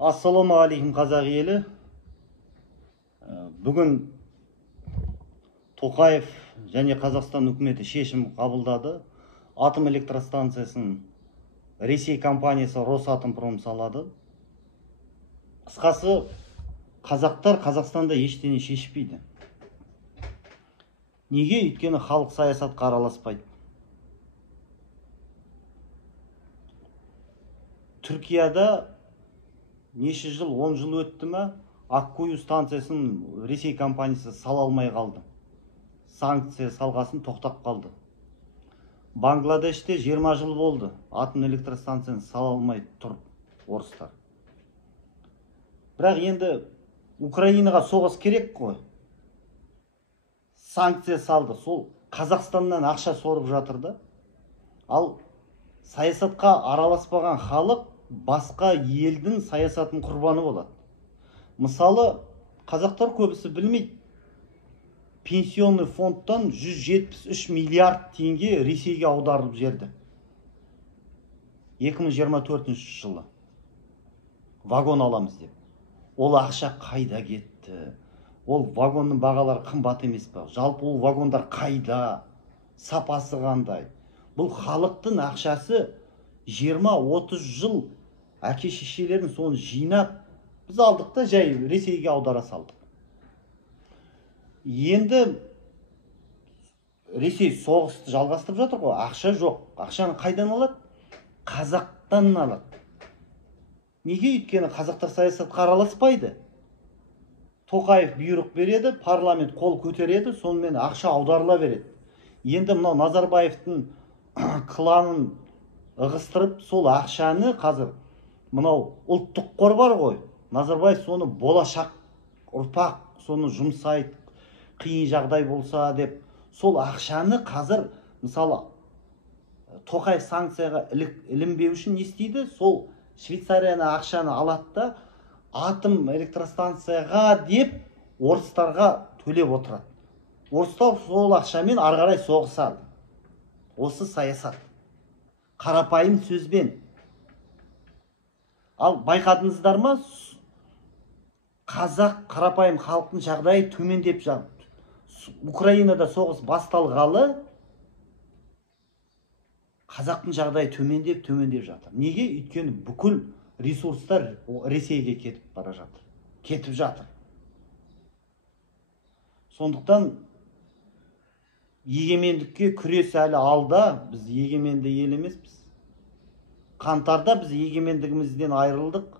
Ассалаумағалейкум қазақ елі. Бүгін Тоқаев және Қазақстан үкіметі шешім қабылдады. Атом электростанциясын Ресей компаниясы Росатомпром салады. Қысқасы, қазақтар Қазақстанда ештеңе шешпейді. Неге? Өйткені халық саясатқа араласпайды. Түркияда неше жыл, 10 жыл өтті ме, Аккую станциясын Ресей компаниясы сала алмай қалды. Санкция салғасын тоқтап қалды. Бангладеште 20 жыл болды. Атом электростанцияны сала алмай тұр орыстар. Бірақ енді Украинаға соғыс керек қой. Санкция салды. Сол Қазақстаннан ақша сорып жатыр да. Ал саясатқа араласпаған халық басқа елдің саясатын құрбаны болады. Мысалы, қазақтар көбісі білмейді. Пенсионный фондтан 173 миллиард теңге Ресейге аударылып жерді. 2024 жылы. Вагон аламыз деп. Ол ақша қайда кетті? Ол вагонның бағалары қымбат емес пе? Жалпы ол вагондар қайда? Сапасы қандай? Бұл халықтың ақшасы 20-30 жыл әке-шешелерін соны жинап, біз алдық та жай Ресейге аудара салдық. Енді Ресей соғысты жалғастырып жатыр ғой, ақша жоқ. Ақшаны қайдан алады? Қазақтан алады. Неге? Өйткені қазақтар саясатқа араласпайды. Тоқаев бұйрық береді, парламент қол көтереді, сонымен ақша аударыла береді. Енді мынау Назарбаевтың кланын ығыстырып, сол ақшаны қазір мынау ұлттық қор бар ғой. Назарбаев соны болашақ ұрпақ соны жұмсайды, қиын жағдай болса деп, сол ақшаны қазір мысалы Тоқаев санкцияға ілінбеу үшін не істейді? Сол Швейцарияны ақшаны алады да атом электростанцияға деп орыстарға төлеп отырады. Орыстар сол ақшамен ары қарай соғысады. Осы саясат. Қарапайым сөзбен. Ал байқадыңыздар ма? Қазақ қарапайым халықтың жағдайы төмендеп жатыр. Украинада соғыс басталғалы қазақтың жағдайы төмендеп жатыр. Неге? Өйткені бүкіл ресурстар Ресейге кетіп бара жатыр. Кетіп жатыр. Сондықтан егемендікке күрес әлі алда. Біз егеменді ел емеспіз. Қаңтарда біз егемендігімізден айырылдық.